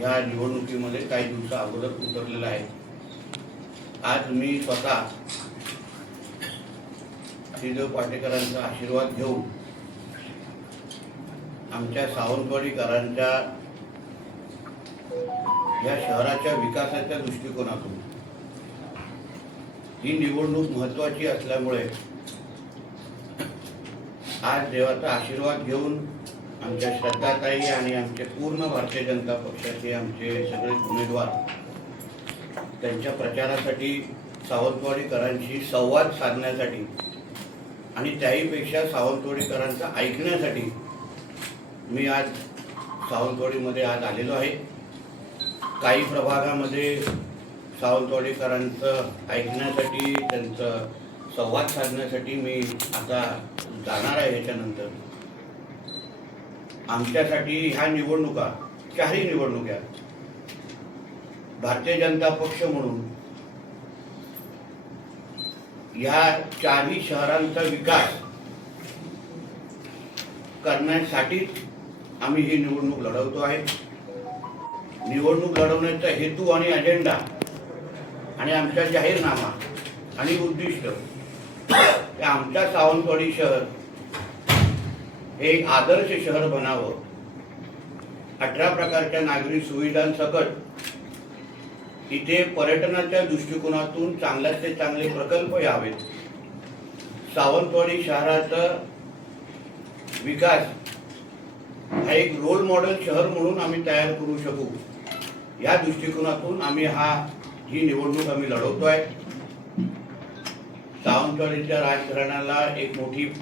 या निवडणुकीमध्ये काही दिवसा अगोदर उतरलेला आहे. आज मी स्वतः श्रीदेव पाटेकरांचा आशीर्वाद घेऊन आमच्या सावंतवाडीकरांच्या या शहराच्या विकासाच्या दृष्टिकोनातून ही निवडणूक महत्वाची असल्यामुळे आज देवाचा आशीर्वाद घेऊन आमच्या श्रद्धाताई आणि आमचे पूर्ण भारतीय जनता पक्षाचे आमचे सगळे उमेदवार त्यांच्या प्रचारासाठी सावंतवाडीकरांशी संवाद साधण्यासाठी आणि त्याहीपेक्षा सावंतवाडीकरांचा ऐकण्यासाठी मी आज सावंतवाडीमध्ये आज आलेलो आहे. काही प्रभागामध्ये सावंतवाडीकरांचं ऐकण्यासाठी त्यांचं संवाद साधण्यासाठी मी आता जाणार आहे ह्याच्यानंतर आमच्यासाठी ह्या निवडणुका चारही निवडणुका भारतीय जनता पक्ष म्हणून ह्या चारही शहरांचा विकास करण्यासाठीच आम्ही ही निवडणूक लढवतो आहे. निवडणूक लढवण्याचा हेतू आणि अजेंडा आणि आमचा जाहीरनामा आणि उद्दिष्ट आमच्या सावंतवाडी शहर हे एक आदर्श शहर बनावं. अठरा प्रकारच्या नागरी सुविधांसकट इथे पर्यटनाच्या दृष्टिकोनातून चांगल्यात चांगले प्रकल्प यावेत. सावंतवाडी शहराचा विकास हा एक रोल मॉडेल शहर म्हणून आम्ही तयार करू शकू. या दृष्टिकोनातून आम्ही हा ही निवडणूक आम्ही लढवतो आहे सावंतवाडीच्या राजकारणाला एक मोठी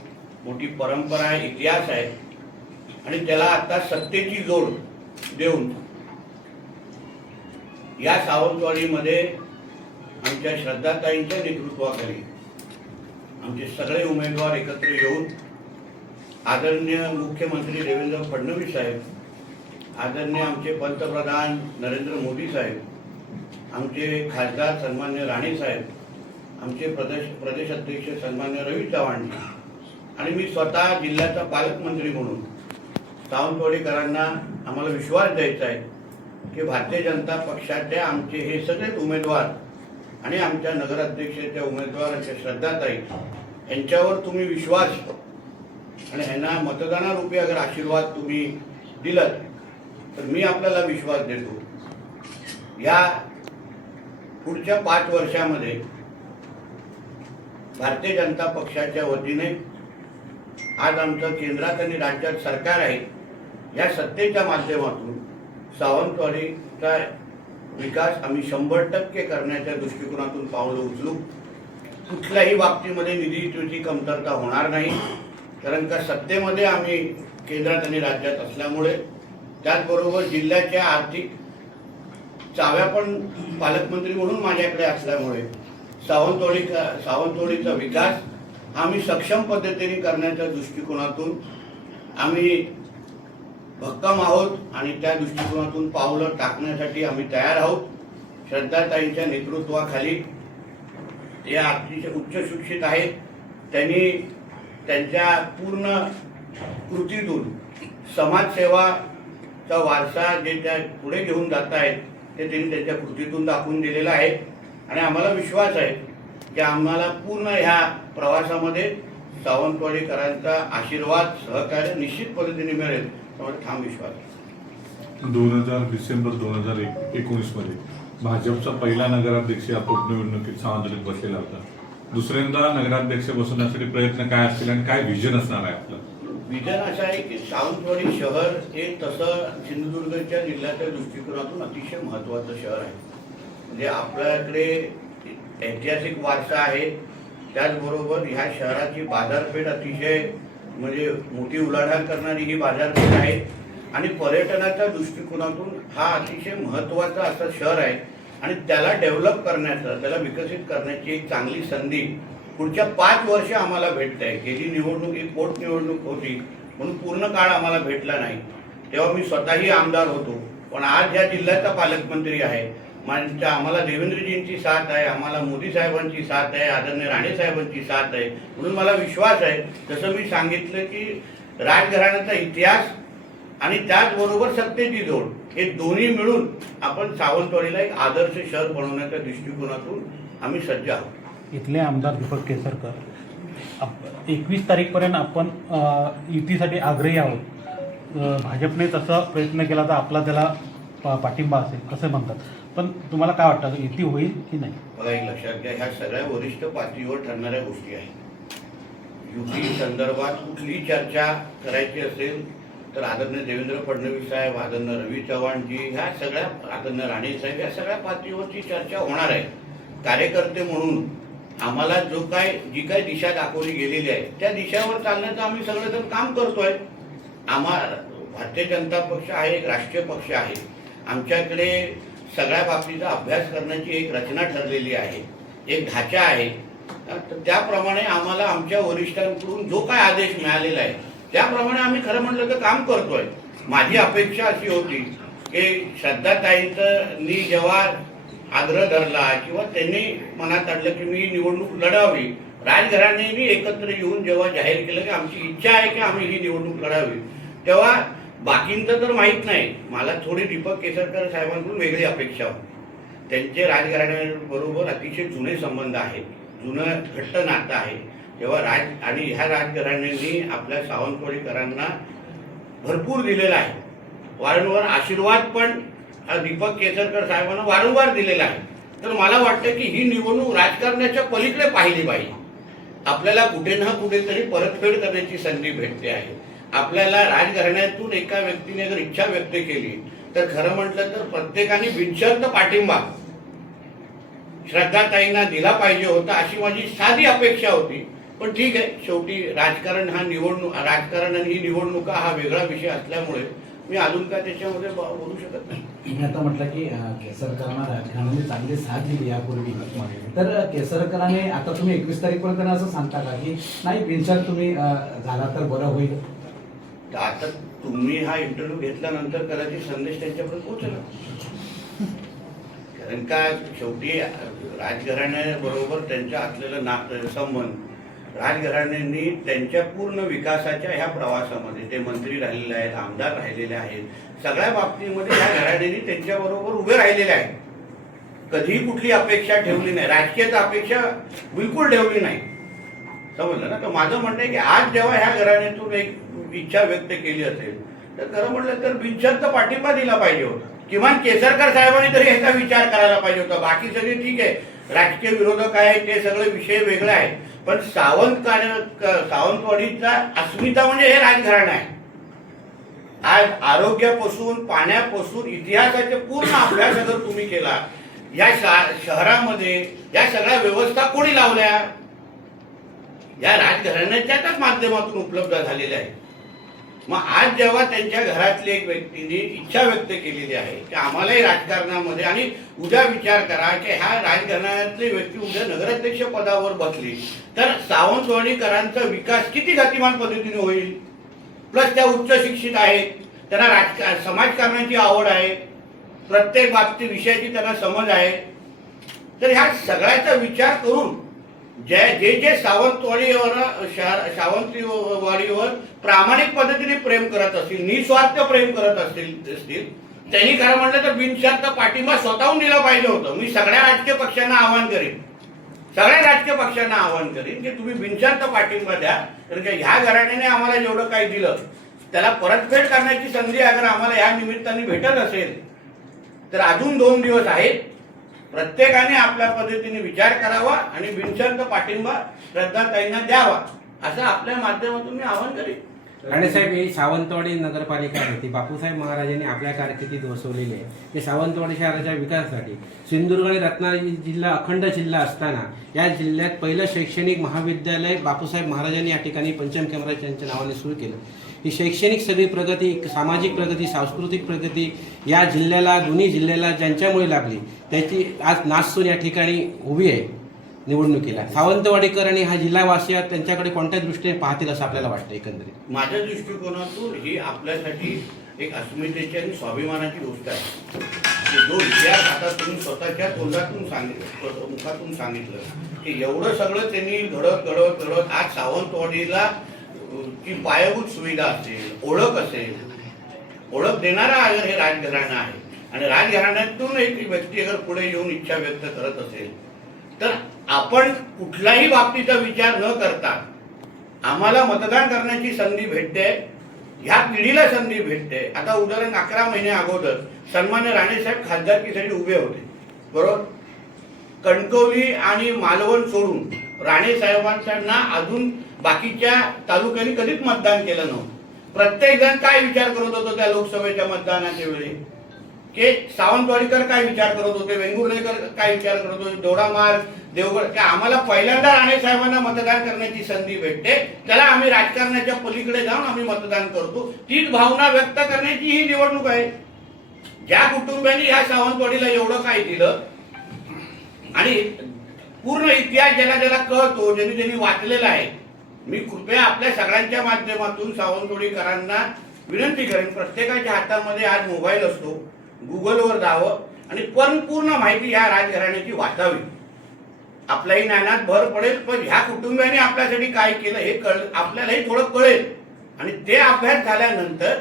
मोठी परंपरा आहे इतिहास आहे. आणि त्याला आता सत्तेची जोड देऊन या सावंतवाडीमध्ये आमच्या श्रद्धाताईंच्या नेतृत्वाखाली आमचे सगळे उमेदवार एकत्र येऊन आदरणीय मुख्यमंत्री देवेंद्र फडणवीस साहेब आदरणीय आमचे पंतप्रधान नरेंद्र मोदी साहेब आमचे खासदार सन्मान्य राणे साहेब आमचे प्रदेश प्रदेश अध्यक्ष सन्मान्य रवी चव्हाण आणि मी स्वतः जिल्ह्याचा पालकमंत्री म्हणून सावंतवाडीकरांना आम्हाला विश्वास द्यायचा आहे की भारतीय जनता पक्षाचे आमचे हे सगळेच उमेदवार आणि आमच्या नगराध्यक्षाच्या उमेदवारांच्या श्रद्धाताई यांच्यावर तुम्ही विश्वास आणि ह्यांना मतदानारूपी अगर आशीर्वाद तुम्ही दिलात तर मी आपल्याला विश्वास देतो. या पुढच्या पाच वर्षामध्ये भारतीय जनता पक्षाच्या वतीने आज आमचं केंद्रात आणि राज्यात सरकार आहे या सत्तेच्या माध्यमातून सावंतवाडीचा विकास आम्ही शंभर टक्के करण्याच्या दृष्टिकोनातून पावलं उचलू. कुठल्याही बाबतीमध्ये निधीची कमतरता होणार नाही कारण का सत्तेमध्ये आम्ही केंद्रात आणि राज्यात असल्यामुळे त्याचबरोबर जिल्ह्याच्या आर्थिक चाव्या पण पालकमंत्री म्हणून माझ्याकडे असल्यामुळे सावंतवाडी सावंतवाडीचा विकास आम्ही सक्षम पद्धतीने करण्याच्या दृष्टिकोनातून आम्ही भक्कम आहोत आणि त्या दृष्टिकोनातून पावलं टाकण्यासाठी आम्ही तयार आहोत. श्रद्धाताईंच्या नेतृत्वाखाली ते अतिशय उच्च शिक्षित आहेत. त्यांनी त्यांच्या पूर्ण कृतीतून समाजसेवाचा वारसा जे त्या पुढे घेऊन जात आहेत ते त्यांनी त्यांच्या कृतीतून दाखवून दिलेलं आहे. आणि आम्हाला विश्वास आहे की आम्हाला पूर्ण ह्या प्रवासामध्ये सावंतवाडीकरांचा आशीर्वाद सहकार्य निश्चित पद्धतीने मिळेल. त्यामुळे ठाम विश्वास. दोन हजार डिसेंबर दोन हजार एकोणीसमध्ये भाजपचा पहिला नगराध्यक्ष या पोटनिवडणुकीत सावंतवाडीत बसलेला होता. दुसऱ्यांदा नगराध्यक्ष बसवण्यासाठी प्रयत्न काय असतील आणि काय विजन असणार आहे आपलं? विजन असं आहे की सावंतवाडी शहर हे तसं सिंधुदुर्गच्या जिल्ह्याच्या दृष्टिकोनातून अतिशय महत्त्वाचं शहर आहे. म्हणजे आपल्याकडे ऐतिहासिक वारसा आहे. त्याचबरोबर ह्या शहराची बाजारपेठ अतिशय म्हणजे मोठी उलाढाल करणारी ही बाजारपेठ आहे. आणि पर्यटनाच्या दृष्टिकोनातून हा अतिशय महत्त्वाचा असं शहर आहे. आणि त्याला डेव्हलप करण्याचं त्याला विकसित करण्याची एक चांगली संधी पुढच्या पाच वर्ष आम्हाला भेटत. आहे गेली निवडणूक ही पोटनिवडणूक होती. म्हणून पूर्ण काळ आम्हाला भेटला नाही. तेव्हा मी स्वतःही आमदार होतो. पण आज या जिल्ह्याचा पालकमंत्री आहे. माझ्या आम्हाला देवेंद्रजींची साथ आहे आम्हाला मोदी साहेबांची साथ आहे आदरणीय राणे साहेबांची साथ आहे. म्हणून मला विश्वास आहे जसं मी सांगितलं की राजघराण्याचा इतिहास आणि त्याचबरोबर सत्तेची जोड हे दोन्ही मिळून आपण सावंतवाडीला एक आदर्श शहर बनवण्याच्या दृष्टिकोनातून आम्ही सज्ज आहोत. इथले आमदार दीपक केसरकर एकवीस तारीखपर्यंत आपण युतीसाठी आग्रही आहोत. भाजपने तसा प्रयत्न केला तर आपला त्याला पा- पाठिंबा असेल असं म्हणतात. पण तुम्हाला काय वाटतं युती होईल की नाही? बघा एक लक्षात घ्या ह्या सगळ्या वरिष्ठ पातळीवर ठरणाऱ्या गोष्टी आहेत. युती संदर्भात कुठली चर्चा करायची असेल तर आदरणीय देवेंद्र फडणवीस साहेब आदरणीय रवी चव्हाणजी ह्या सगळ्या आदरणीय राणे साहेब या सगळ्या पातळीवरची चर्चा होणार आहे. कार्यकर्ते म्हणून आम्हाला जो काय जी काय दिशा दाखवली गेलेली आहे त्या दिशावर चालण्याचं आम्ही सगळेजण काम करतोय. आम्हा भारतीय जनता पक्ष आहे एक राष्ट्रीय पक्ष आहे. आमच्याकडे सगळ्या बाबतीचा अभ्यास करण्याची एक रचना ठरलेली आहे एक ढाचा आहे. तर त्याप्रमाणे आम्हाला आमच्या वरिष्ठांकडून जो काय आदेश मिळालेला आहे त्याप्रमाणे आम्ही खरं म्हटलं तर काम करतोय. माझी अपेक्षा अशी होती की श्रद्धाताईंनी जेव्हा आग्रह धरला किंवा त्यांनी मनात आणलं की मी निवडणूक लढावी राजघराण्यांनी एकत्र येऊन जेव्हा जाहीर केलं की आमची इच्छा आहे की आम्ही ही निवडणूक लढावी तेव्हा बाकींचं तर माहीत नाही. मला थोडी दीपक केसरकर साहेबांकडून वेगळी अपेक्षा होती. त्यांचे राजकारण्याबरोबर अतिशय जुने संबंध आहेत. जुनं घट्ट नातं आहे. तेव्हा राज आणि ह्या राजघराण्यांनी आपल्या सावंतवाडीकरांना भरपूर दिलेला आहे. वारंवार आशीर्वाद पण दीपक केसरकर साहेबांना वारंवार दिलेला आहे. तर मला वाटतं की ही निवडणूक राजकारणाच्या पलीकडे पाहिली पाहिजे. आपल्याला कुठे ना कुठेतरी परतफेड करण्याची संधी भेटते आहे. आपल्याला राजघराण्यातून एका व्यक्तीने जर इच्छा व्यक्त केली तर खरं म्हटलं तर प्रत्येकाने बिनशर्त पाठिंबा. श्रद्धाताईंना दिला पाहिजे होता अशी माझी साधी अपेक्षा होती. पण ठीक आहे शेवटी राजकारण हा निवडणूक राजकारण आणि ही निवडणुका हा वेगळा विषय असल्यामुळे मी अजून काय त्याच्यामध्ये बोलू शकत नाही. तुम्ही आता म्हटलं की केसरकरांना राजकारणाने चांगली साथ दिली यापूर्वी तर केसरकरांनी आता तुम्ही एकवीस तारीखपर्यंत असं सांगता का की नाही बिनशर्त तुम्ही झाला तर बरं होईल. तर आता तुम्ही हा इंटरव्ह्यू घेतल्यानंतर कदाचित संदेश त्यांच्यापर्यंत पोहोचला. कारण का शेवटी राजघराण्याबरोबर त्यांच्या असलेलं ना संबंध राजघराण्यांनी त्यांच्या पूर्ण विकासाच्या ह्या प्रवासामध्ये ते मंत्री राहिलेले आहेत आमदार राहिलेले आहेत सगळ्या बाबतीमध्ये ह्या घराण्यांनी त्यांच्याबरोबर उभे राहिलेले आहेत. कधीही कुठली अपेक्षा ठेवली नाही राजकीय अपेक्षा बिलकुल ठेवली नाही. समजलं ना? तर माझं म्हणणं आहे की आज जेव्हा ह्या घराण्यातून एक इच्छा व्यक्त केली असेल तर खरं म्हटलं तर बिनशर्त पाठिंबा दिला पाहिजे होता. किमान केसरकर साहेबांनी तरी ह्याचा विचार करायला पाहिजे होता. बाकी सगळे ठीक आहे. राजकीय विरोधक आहेत ते सगळे विषय वेगळे आहेत. पण सावंत कार्य सावंतवाडीचा अस्मिता म्हणजे हे राजघराणं आहे. आज आरोग्यापासून पाण्यापासून इतिहासाचे पूर्ण अभ्यास जर तुम्ही केला या शहरामध्ये या सगळ्या व्यवस्था कोणी लावल्या? या राजघराण्याच्याच माध्यमातून उपलब्ध झालेल्या आहेत. मग आज जेव्हा त्यांच्या घरातली एक व्यक्तीने इच्छा व्यक्त केलेली आहे की आम्हालाही राजकारणामध्ये आणि उद्या विचार करा की ह्या राजकारणातली व्यक्ती उद्या नगराध्यक्ष पदावर बसली तर सावंतवाडीकरांचा विकास किती गतिमान पद्धतीने होईल? प्लस त्या उच्च शिक्षित आहेत त्यांना राजकार समाजकारणाची आवड आहे प्रत्येक बाबती विषयाची त्यांना समज आहे. तर ह्या सगळ्याचा विचार करून जे जे जे सावंतवाडीवर सावंतवाडीवर प्रामाणिक पद्धतीने प्रेम करत असतील निस्वार्थ प्रेम करत असतील असतील त्यांनी खरं म्हटलं तर बिनशर्त पाठिंबा स्वतःहून दिला पाहिजे होतं. मी सगळ्या राजकीय पक्षांना आवाहन करेन. सगळ्या राजकीय पक्षांना आवाहन करेन की तुम्ही बिनशर्त पाठिंबा द्या. कारण की ह्या घराण्याने आम्हाला जेवढं काही दिलं त्याला परतफेड करण्याची संधी अगर आम्हाला या निमित्ताने भेटत असेल तर अजून दोन दिवस आहेत. प्रत्येकाने आपल्या पद्धतीने विचार करावा आणि बिनशर्त पाठिंबा श्रद्धाताईंना द्यावा असं आपल्या माध्यमातून मी आवाहन करेन. राणेसाहेब ही सावंतवाडी नगरपालिका आहे. ती बापूसाहेब महाराजांनी आपल्या कारकिर्दीत वसवलेली आहे. ते सावंतवाडी शहराच्या विकासासाठी सिंधुदुर्ग आणि रत्नागिरी जिल्हा अखंड जिल्हा असताना या जिल्ह्यात पहिलं शैक्षणिक महाविद्यालय बापूसाहेब महाराजांनी या ठिकाणी पंचम कॅमेरा यांच्या नावाने सुरू केलं. ही शैक्षणिक सगळी प्रगती सामाजिक प्रगती सांस्कृतिक प्रगती या जिल्ह्याला दोन्ही जिल्ह्याला ज्यांच्यामुळे लाभली त्याची आज नाचसून या ठिकाणी उभी आहे निवडणुकीला. सावंतवाडीकर आणि हा जिल्हावासी त्यांच्याकडे कोणत्या दृष्टीने पाहतील असं आपल्याला वाटतं एकंदरीत? माझ्या दृष्टिकोनातून ही आपल्यासाठी एक अस्मितेची आणि स्वाभिमानाची गोष्ट आहे. जो इतिहास आता तुम्ही स्वतःच्या तोंडातून सांगितलं मुखातून सांगितलं की एवढं सगळं त्यांनी घडत घडत घडत आज सावंतवाडीला ची पायाभूत सुविधा असेल ओळख असेल ओळख देणारा अगर हे राजघराणं आहे. आणि राजघराण्यातून एक व्यक्ती अगर पुढे येऊन इच्छा व्यक्त करत असेल तर आपण कुठल्याही बाबतीचा विचार न करता आम्हाला मतदान करण्याची संधी भेटते ह्या पिढीला संधी भेटते. आता उदाहरण अकरा महिने अगोदर सन्मान्य राणेसाहेब खासदारकीसाठी उभे होते. बरोबर? कणकवली आणि मालवण सोडून राणे साहेबांना अजून बाकीच्या तालुक्यांनी कधीच मतदान केलं नव्हतं. प्रत्येक जण काय विचार करत होतो त्या लोकसभेच्या मतदानाच्या वेळी? की सावंतवाडीकर काय विचार करत होते? वेंगुर्लेकर काय विचार करत होते? मार्ग देवगड की आम्हाला पहिल्यांदा राणे साहेबांना मतदान करण्याची संधी भेटते. त्याला आम्ही राजकारणाच्या पलीकडे जाऊन आम्ही मतदान करतो. तीच भावना व्यक्त करण्याची ही निवडणूक आहे. ज्या कुटुंबियांनी ह्या सावंतवाडीला एवढं काय दिलं आणि पूर्ण इतिहास ज्याला ज्याला कळतो ज्यांनी ज्यांनी वाचलेला आहे मी कृपया आपल्या सगळ्यांच्या माध्यमातून सावंतवाडीकरांना विनंती करेन प्रत्येकाच्या हातामध्ये आज मोबाईल असतो गुगलवर जावं आणि परिपूर्ण माहिती ह्या राजघराण्याची वाचावी. आपल्याही ज्ञानात भर पडेल पण ह्या कुटुंबियांनी आपल्यासाठी काय केलं हे कळ आपल्यालाही थोडं कळेल. आणि ते अभ्यास झाल्यानंतर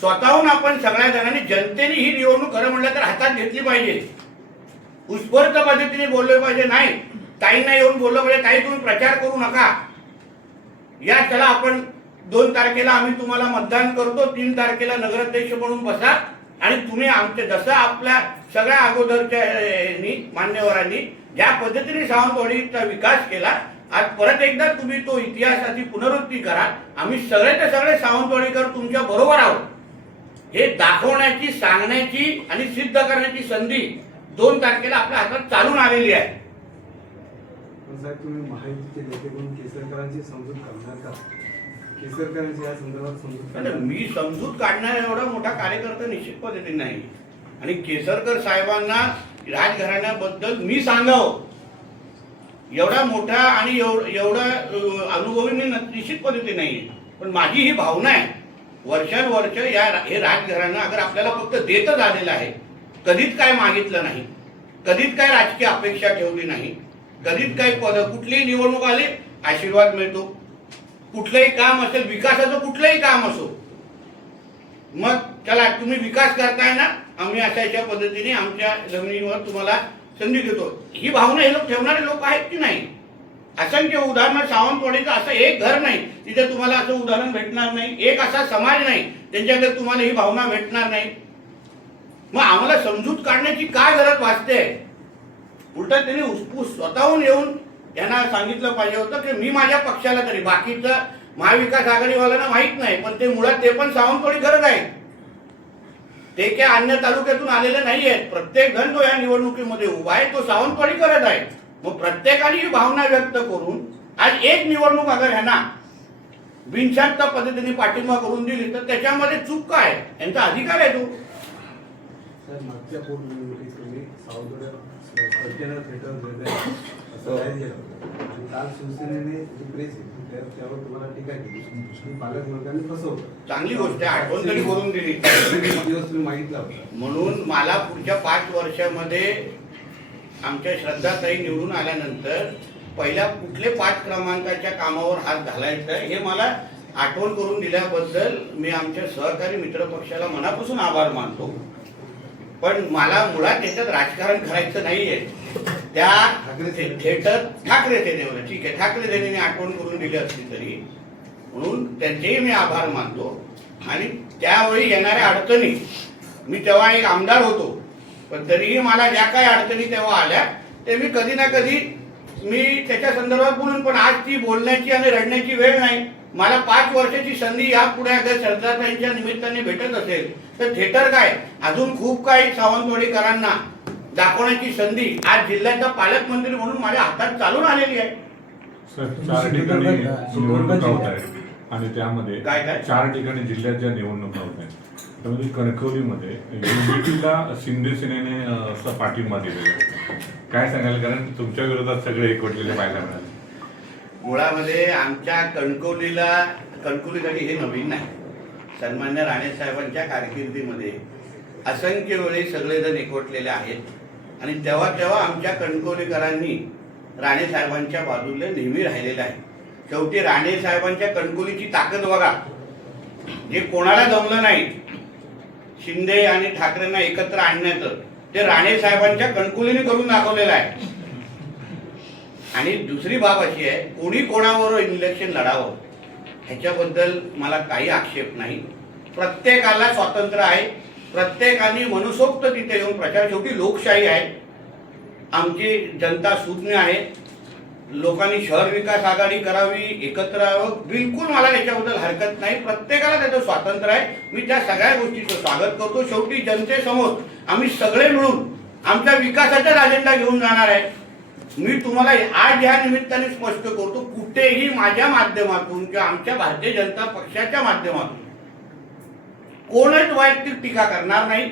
स्वतःहून आपण सगळ्या जणांनी जनतेने ही निवडणूक खरं म्हणलं तर हातात घेतली पाहिजे. उत्स्फूर्त पद्धतीने बोलले पाहिजे नाही. ताईंना येऊन बोललं पाहिजे ताई तुम्ही प्रचार करू नका. या चला आपण दोन तारखेला आम्ही तुम्हाला मतदान करतो तीन तारखेला नगराध्यक्ष म्हणून बसा आणि तुम्ही आमच्या जसं आपल्या सगळ्या अगोदरच्या मान्यवरांनी ज्या पद्धतीने सावंतवाडीचा विकास केला आज परत एकदा तुम्ही तो इतिहासाची पुनरुत्ती करा. आम्ही सगळेचे सगळे सावंतवाडीकर तुमच्या बरोबर आहोत. हे दाखवण्याची सांगण्याची आणि सिद्ध करण्याची संधी दोन तारखेला आपल्या हातात चालून आलेली आहे पण साहेब तुम्ही माहितीचे नेते म्हणून केसरकरांची समजूत करणार का? या संदर्भात समजूत मी समजूत काढणारा एवढा मोठा कार्यकर्ता निश्चित पद्धतीने नाही. आणि केसरकर साहेबांना राजघराण्याबद्दल मी सांगावं. एवढा मोठा आणि एवढा अ, अनुभवी मी न- निश्चित पद्धतीने नाही पण माझी ही भावना आहे. वर्षानुवर्ष या हे राजघराणं अगर आपल्याला फक्त देतच आलेलं आहे कधीच काय मागितलं नाही कधीच काय राजकीय अपेक्षा ठेवली नाही कधीच काही पद कुठलीही निवडणूक आली आशीर्वाद मिळतो. कुठलंही काम असेल विकासाचं कुठलंही काम असो मग चला तुम्ही विकास करताय ना आम्ही अशा अशा पद्धतीने आमच्या जमिनीवर तुम्हाला संधी देतो. ही भावना हे लोक ठेवणारे लोक आहेत की नाही? असंख्य उदाहरण सावंतवाडीचं असं एक घर नाही तिथे तुम्हाला असं उदाहरण भेटणार नाही. एक असा समाज नाही त्यांच्याकडे तुम्हाला ही भावना भेटणार नाही. मग आम्हाला समजूत काढण्याची काय गरज भासते? उलट त्यांनी उत्स्फूर्त स्वतःहून येऊन यांना सांगितलं पाहिजे होतं की मी माझ्या पक्षाला तरी बाकीचं महाविकास आघाडीवाल्यांना माहीत नाही पण ते मुळात ते पण सावंतवाडी करत आहेत ते काय अन्य तालुक्यातून आलेले नाही आहेत प्रत्येक जण जो या निवडणुकीमध्ये उभा आहे तो सावंतवाडी करत आहे. मग प्रत्येकाने ही भावना व्यक्त करून आज एक निवडणूक अगर ह्यांना बिनशांत पद्धतीने पाठिंबा करून दिली तर त्याच्यामध्ये चूक काय? यांचा अधिकार आहे तो. मागच्या पोटनिवडणुकीत तुम्ही कंटेनर थिएटर जाहीर केलं शिवसेनेने जी प्रेस त्यावर तुम्हाला टीका केली. की पालकमंत्र्यांनी फसवलं. चांगली गोष्ट आहे आठवण तरी करून दिली. दिवस तुम्ही मागितला होता? म्हणून मला पुढच्या पाच वर्षामध्ये आमच्या श्रद्धाताई निवडून आल्यानंतर पहिल्या कुठले पाच क्रमांकाच्या कामावर हात घालायचा हे मला आठवण करून दिल्याबद्दल मी आमच्या सहकारी मित्रपक्षाला मनापासून आभार मानतो. पण मला मुळात त्याच्यात राजकारण करायचं नाहीये. त्या ठाकरे थिएटर ठाकरे सेनेवर ठीक आहे. ठाकरे सेनेने आठवण करून दिली असली तरी. म्हणून त्यांचेही मी आभार मानतो. आणि त्यावेळी येणाऱ्या अडचणी मी तेव्हा एक आमदार होतो. पण तरीही मला ज्या काही अडचणी तेव्हा आल्या ते मी कधी ना कधी मी त्याच्या संदर्भात बोलून पण आज ती बोलण्याची आणि रडण्याची वेळ नाही. मला पाच वर्षाची संधी यापुढे अगर सरदारताईंच्या निमित्ताने भेटत असेल तर थिएटर काय? अजून खूप काही सावंतवाडीकरांना दाखवण्याची संधी आज जिल्ह्याचा पालकमंत्री म्हणून माझ्या हातात चालून आलेली आहे. सर चार ठिकाणी निवडणुका होत आहेत. आणि त्यामध्ये काय काय? चार ठिकाणी जिल्ह्यात ज्या निवडणुका होत आहेत. त्यामध्ये कणकवलीमध्ये युनिटीला शिंदे सेनेने असा पाठिंबा दिलेला आहे. काय सांगाल? कारण तुमच्या विरोधात सगळे एकवटलेले पाहायला मिळाले. मुळामध्ये आमच्या कणकवलीला कणकवलीसाठी हे नवीन नाही. सन्मान्य राणे साहेबांच्या कारकिर्दीमध्ये असंख्य वेळी सगळेजण एकवटलेले आहेत. आणि तेव्हा तेव्हा आमच्या कणकोलीकरांनी राणे साहेबांच्या बाजूला नेहमी राहिलेलं आहे. शेवटी राणे साहेबांच्या कणकवलीची ताकद बघा. जे कोणाला जमलं नाही शिंदे आणि ठाकरेंना एकत्र आणण्याचं ते राणे साहेबांच्या कणकुलीने करून दाखवलेलं आहे. आणि दुसरी बाब अशी आहे कोणी कोणावर इलेक्शन लढावं ह्याच्याबद्दल मला काही आक्षेप नाही. प्रत्येकाला स्वातंत्र्य आहे. प्रत्येकाने मनसोक्त तिथे येऊन प्रचार शेवटी लोकशाही आहे. आमची जनता सुज्ञ आहे. लोकांनी शहर विकास आघाडी करावी एकत्र यावं बिलकुल मला त्याच्याबद्दल हरकत नाही. प्रत्येकाला त्याचं स्वातंत्र्य आहे. मी त्या सगळ्या गोष्टीचं स्वागत करतो. शेवटी जनतेसमोर आम्ही सगळे मिळून आमच्या विकासाचाच अजेंडा घेऊन जाणार आहे. मी तुम्हाला आज या निमित्ताने स्पष्ट करतो कुठेही माझ्या माध्यमातून किंवा आमच्या भारतीय जनता पक्षाच्या माध्यमातून कोणच वैयक्तिक टीका करणार नाही.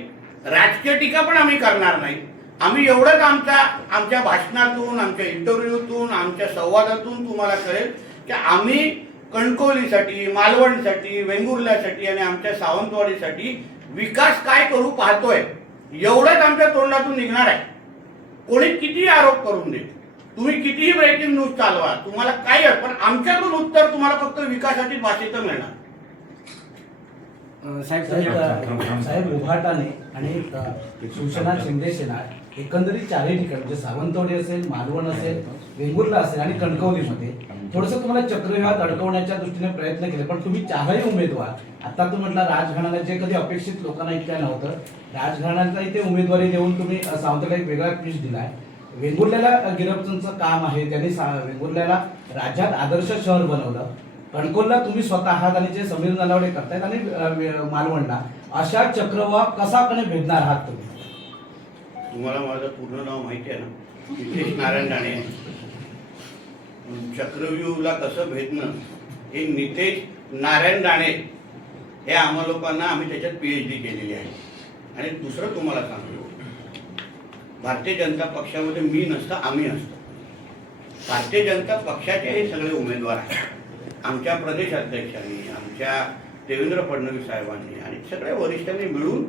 राजकीय टीका पण आम्ही करणार नाही. आम्ही एवढंच आमच्या आमच्या भाषणातून आमच्या इंटरव्ह्यूतून आमच्या संवादातून तुम्हाला कळेल की आम्ही कणकवलीसाठी मालवणसाठी वेंगुर्ल्यासाठी आणि आमच्या सावंतवाडीसाठी विकास काय करू पाहतोय एवढंच आमच्या तोंडातून निघणार आहे. कोणी कितीही आरोप करून दे तुम्ही कितीही ब्रेकिंग न्यूज चालवा तुम्हाला काय पण आमच्याकडून उत्तर तुम्हाला फक्त विकासाची भाषेचं मिळणार. साहेब साहेब उभाटाने आणि शिवसेना शिंदे सेना एकंदरीत चारही ठिकाणी म्हणजे सावंतवाडी असेल मालवण असेल वेंगुर्ला असेल आणि कणकवलीमध्ये. थोडस तुम्हाला चक्रव्यूहात अडकवण्याच्या दृष्टीने प्रयत्न केले पण तुम्ही चारही उमेदवार आता तू म्हटलं राजघराण्याला जे कधी अपेक्षित लोकांना इतक्या नव्हतं राजघराण्याचा इथे उमेदवारी देऊन तुम्ही अ, सावंतवाडीला एक वेगळा पीस दिलाय. वेंगुर्ल्याला गिरपचं काम आहे त्यांनी वेंगुर्ल्याला राज्यात आदर्श शहर बनवलं. कणकोलला तुम्ही स्वतः आहात आणि जे समीर नलावडे करतायत आणि मालवणला अशा चक्रवाह कसापणे भेटणार आहात तुम्ही? तुम्हाला माझं पूर्ण नाव माहिती आहे ना? नितेश नारायण राणे. चक्रव्यूहला कसं भेटणं हे नितेश नारायण राणे हे आम्हा लोकांना आम्ही त्याच्यात पीएच डी केलेली आहे. आणि दुसरं तुम्हाला सांगतो. भारतीय जनता पक्षामध्ये मी नसतं आम्ही असतो भारतीय जनता पक्षाचे हे सगळे उमेदवार आहेत. आमच्या प्रदेशाध्यक्षांनी आमच्या देवेंद्र फडणवीस साहेबांनी आणि सगळ्या वरिष्ठांनी मिळून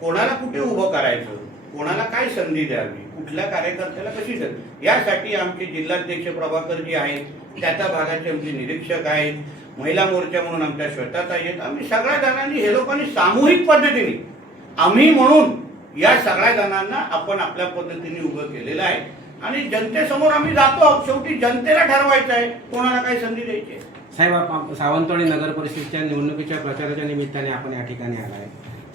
कोणाला कुठे उभं करायचं कोणाला काय संधी द्यावी कुठल्या कार्यकर्त्याला कशी संधी यासाठी आमचे जिल्हाध्यक्ष प्रभाकर जी आहेत त्याच्या भागाचे आमचे निरीक्षक आहेत महिला मोर्चा म्हणून आमच्या श्वेताताई आहेत आम्ही सगळ्या जणांनी हे लोकांनी सामूहिक पद्धतीने आम्ही म्हणून या सगळ्या जणांना आपण आपल्या पद्धतीने उभं केलेलं आहे आणि जनतेसमोर आम्ही जातो शेवटी जनतेला ठरवायचं आहे कोणाला काय संधी द्यायची आहे. साहेब आप- सावंतवाडी नगर परिषदेच्या निवडणुकीच्या प्रचाराच्या निमित्ताने आपण या ठिकाणी आला आहे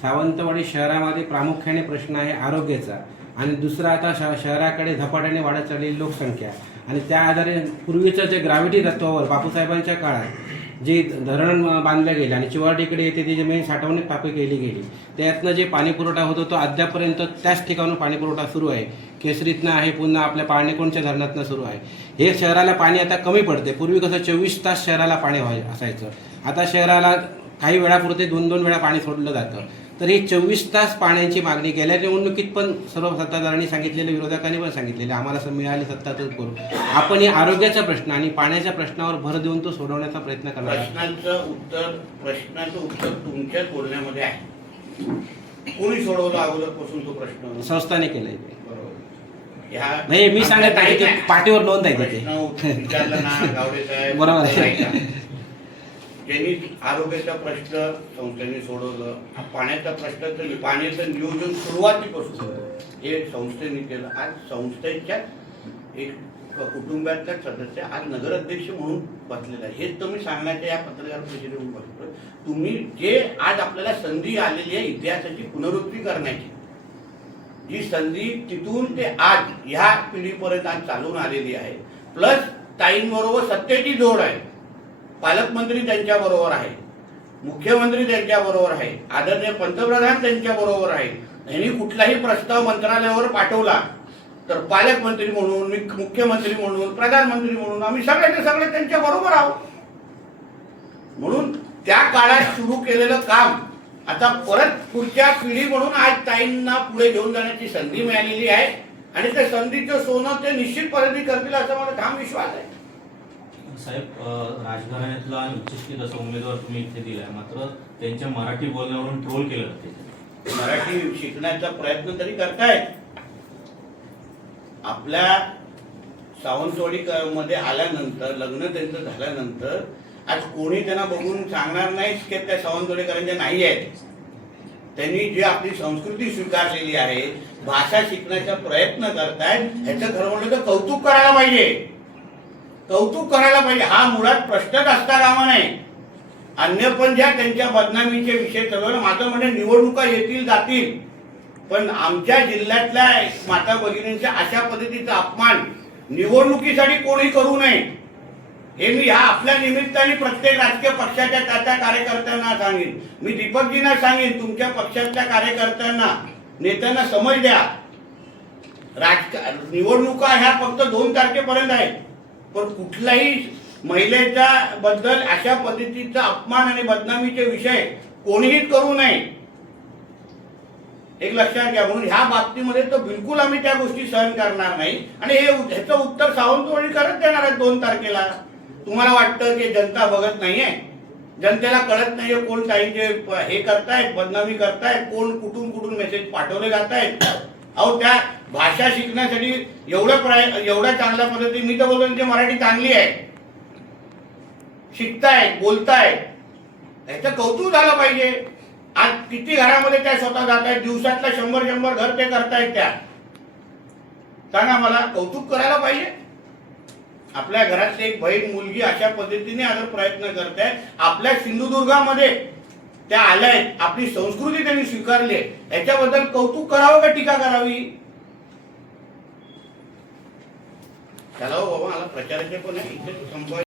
सावंतवाडी शहरामध्ये प्रामुख्याने प्रश्न आहे आरोग्याचा. आणि दुसरा आता श शहराकडे झपाट्याने वाढत चाललेली लोकसंख्या. आणि त्या आधारे पूर्वीचं जे ग्राविटी तत्वावर बापूसाहेबांच्या काळात जे धरण बांधलं गेलं आणि चिवाडीकडे येते ती जमीन साठवणूक पापी केली गेली त्यातनं जे पाणीपुरवठा होतो तो अद्यापर्यंत त्याच ठिकाणून पाणीपुरवठा सुरू आहे. केसरीतनं आहे पुन्हा आपल्या पाणीकोणच्या धरणातनं सुरू आहे. हे शहराला पाणी आता कमी पडते. पूर्वी कसं चोवीस तास शहराला पाणी व्हाय असायचं. आता शहराला काही वेळापुरते दोन दोन वेळा पाणी सोडलं जातं. तर ही चोवीस तास पाण्याची मागणी गेल्या निवडणुकीत पण सर्व सत्ताधाऱ्यांनी सांगितलेलं विरोधकांनी पण सांगितलेलं आम्हाला सं- मिळाली सत्ता तर करू. आपण हे आरोग्याचा प्रश्न आणि पाण्याच्या प्रश्नावर भर देऊन तो सोडवण्याचा प्रयत्न करणार. प्रश्नाचं उत्तर प्रश्नाचं उत्तर तुमच्याच बोलण्यामध्ये आहे. कोणी सोडवलं अगोदरपासून तो प्रश्न? संस्थाने केलंय. नाही, मी सांगत नाही की नाही, पाठीवर नोंद आहे तिथे. बरोबर आहे. ज्यांनी आरोग्याचा प्रश्न संस्थेने सोडवलं. पाण्याचा प्रश्न तर पाण्याचं नियोजन सुरुवातीपासून हे संस्थेने केलं. आज संस्थेच्या एक कुटुंबातला सदस्य आज नगराध्यक्ष म्हणून बसलेला आहे हेच तुम्ही सांगण्याच्या या पत्रकार परिषदेतून बसतोय तुम्ही जे आज आपल्याला संधी आलेली आहे इतिहासाची पुनरुक्ती करण्याची जी संधी तिथून ते आज ह्या पिढीपर्यंत आज चालून आलेली आहे. प्लस ताईंबरोबर सत्तेची जोड आहे. पालकमंत्री त्यांच्या बरोबर आहे. मुख्यमंत्री त्यांच्या बरोबर आहे. आदरणीय पंतप्रधान त्यांच्या बरोबर आहे. यांनी कुठलाही प्रस्ताव मंत्रालयावर पाठवला तर पालकमंत्री म्हणून मुख्यमंत्री म्हणून प्रधानमंत्री म्हणून आम्ही सगळ्याचे सगळे त्यांच्या बरोबर आहोत. म्हणून त्या काळात सुरू केलेलं काम आता परत पुढच्या पिढी म्हणून आज ताईंना पुढे घेऊन जाण्याची संधी मिळालेली आहे. आणि त्या संधीचं सोनं ते निश्चितपणे करतील असा मला ठाम विश्वास आहे. साहेब राजघराण्यातला आणि उच्चशिक्षित असा उमेदवार तुम्ही इथे दिलाय. मात्र त्यांच्या मराठी बोलण्यावरून ट्रोल केलं जाते. मराठी शिकण्याचा प्रयत्न तरी करतायत. आपल्या सावंतवाडी मध्ये आल्यानंतर लग्न त्यांचं झाल्यानंतर आज कोणी त्यांना बघून सांगणार नाही की त्या सावंतवाडीकरांच्या नाही आहेत. त्यांनी जी आपली संस्कृती स्वीकारलेली आहे भाषा शिकण्याचा प्रयत्न करतायत ह्याचं खरं म्हणलं तर कौतुक करायला पाहिजे. कौतुक करायला पाहिजे. हा मुळात प्रश्नच असता कामा नाही अन्य पण ज्या त्यांच्या बदनामीचे विषय चालू माझं म्हणजे निवडणुका येतील जातील. पण आमच्या जिल्ह्यातल्या माता भगिनींच्या अशा पद्धतीचा अपमान निवडणुकीसाठी कोणी करू नये. हे मी ह्या आपल्या निमित्ताने प्रत्येक राजकीय पक्षाच्या त्या त्या कार्यकर्त्यांना सांगेन. मी दीपकजींना सांगेन तुमच्या पक्षातल्या कार्यकर्त्यांना नेत्यांना समज द्या. राज निवडणुका ह्या फक्त दोन तारखेपर्यंत आहेत. पण कुठल्याही महिलेच्या बद्दल अशा पद्धतीचा अपमान आणि बदनामीचे विषय कोणीही करू नये. एक लक्षात घ्या म्हणून ह्या बाबतीमध्ये तर बिलकुल आम्ही त्या गोष्टी सहन करणार नाही. आणि हे ह्याचं उत्तर सावंतवाडी करत देणार आहेत दोन तारखेला. तुम्हाला वाटतं की जनता बघत नाहीये? जनतेला कळत नाहीये कोण काही जे हे करतायत बदनामी करतायत कोण कुठून कुठून मेसेज पाठवले जात आहेत अहो त्या भाषा शिकण्यासाठी एवढं प्राय एवढ्या चांगल्या पद्धतीने मी तर बोलतो त्यांची मराठी चांगली आहे. शिकतायत बोलतायत. ह्याचं कौतुक झालं पाहिजे. आज किती घरामध्ये त्या स्वतः जात आहेत दिवसातल्या शंभर शंभर घर ते करतायत त्या. सांगा मला कौतुक करायला पाहिजे? आपल्या घरातली एक बहीण मुलगी अशा पद्धतीने आज प्रयत्न करत आहे आपल्या सिंधुदुर्गामध्ये त्या आल्या आहेत आपली संस्कृती त्यांनी स्वीकारली आहे याच्याबद्दल कौतुक करावं का टीका करावी? चला हो बाबा मला प्रचाराचे पण आहे इथे